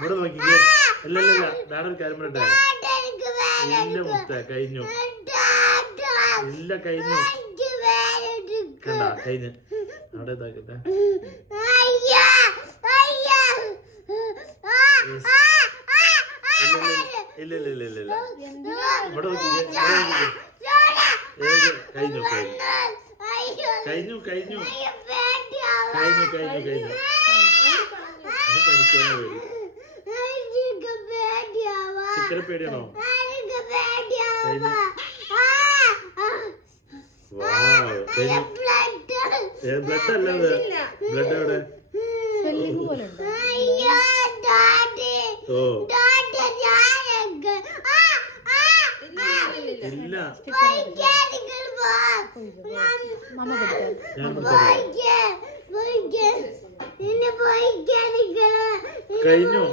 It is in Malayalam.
ഇവിടെ നോക്കിക്കേ. ഇല്ല ഡാഡൊരു കാര്യം പറയട്ടെ. ഇല്ല മുത്ത കഴിഞ്ഞു. ഇല്ല കഴിഞ്ഞു. കണ്ടാ കഴിഞ്ഞു. അവിടെ ഇതാക്കട്ടെ. ഇല്ല ഇവിടെ നോക്കിക്കേ. കഴിഞ്ഞു കഴിഞ്ഞു കഴിഞ്ഞു കഴിഞ്ഞു കഴിഞ്ഞു കഴിഞ്ഞു. പനിക്കാനോ പേടി? ചിക്കനെ പേടിയാണോ? കഴിഞ്ഞു. ബ്ലഡ് അല്ലത്. ബ്ലഡ് എവിടെ? ഓ ഇല്ല കഴിഞ്ഞു.